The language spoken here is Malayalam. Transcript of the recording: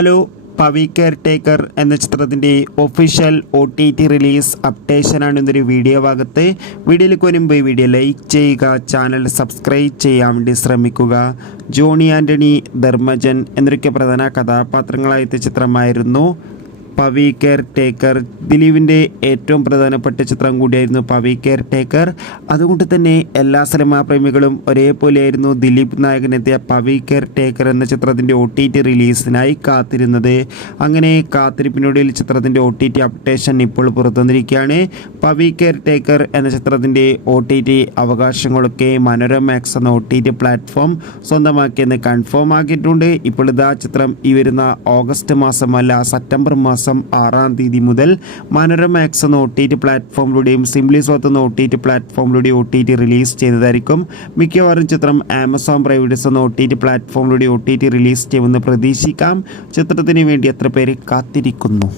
ഹലോ, പവി കെയർ ടേക്കർ എന്ന ചിത്രത്തിൻ്റെ ഒഫീഷ്യൽ OTT റിലീസ് അപ്ഡേഷനാണ് ഇന്നൊരു വീഡിയോ ഭാഗത്ത്. വീഡിയോയിലേക്ക് വരുമ്പോൾ ഈ വീഡിയോ ലൈക്ക് ചെയ്യുക, ചാനൽ സബ്സ്ക്രൈബ് ചെയ്യാൻ വേണ്ടി ശ്രമിക്കുക. ജോണി ആൻ്റണി, ധർമ്മജൻ എന്നൊക്കെ പ്രധാന കഥാപാത്രങ്ങളായ ചിത്രമായിരുന്നു പവി കെയർ ടേക്കർ. ദിലീപിൻ്റെ ഏറ്റവും പ്രധാനപ്പെട്ട ചിത്രം കൂടിയായിരുന്നു പവി കെയർ ടേക്കർ. അതുകൊണ്ട് തന്നെ എല്ലാ സിനിമാ പ്രേമികളും ഒരേപോലെയായിരുന്നു ദിലീപ് നായകനെത്തിയ പവി കെയർ ടേക്കർ എന്ന ചിത്രത്തിൻ്റെ OTT റിലീസിനായി കാത്തിരുന്നത്. അങ്ങനെ കാത്തിരിപ്പിനൊടുവിൽ ചിത്രത്തിൻ്റെ OTT അപ്ഡേഷൻ ഇപ്പോൾ പുറത്തുവന്നിരിക്കുകയാണ്. പവി കെയർ ടേക്കർ എന്ന ചിത്രത്തിൻ്റെ OTT അവകാശങ്ങളൊക്കെ മനോരമാക്സ് എന്ന OTT പ്ലാറ്റ്ഫോം സ്വന്തമാക്കിയെന്ന് കൺഫേം ആക്കിയിട്ടുണ്ട്. ഇപ്പോൾ ഇതാ ചിത്രം ഈ വരുന്ന ഓഗസ്റ്റ് മാസമല്ല, സെപ്റ്റംബർ മാസം 6-ാം തീയതി മുതൽ മനോരമാക്സ് എന്ന OTT പ്ലാറ്റ്ഫോമിലൂടെയും സിംപ്ലി സോത്ത് എന്ന OTT പ്ലാറ്റ്ഫോമിലൂടെ OTT റിലീസ് ചെയ്തതായിരിക്കും. മിക്കവാറും ചിത്രം ആമസോൺ പ്രൈം വീഡിയോസ് എന്ന OTT പ്ലാറ്റ്ഫോമിലൂടെ OTT റിലീസ് ചെയ്യുമെന്ന് പ്രതീക്ഷിക്കാം. ചിത്രത്തിന് വേണ്ടി എത്ര പേര് കാത്തിരിക്കുന്നു?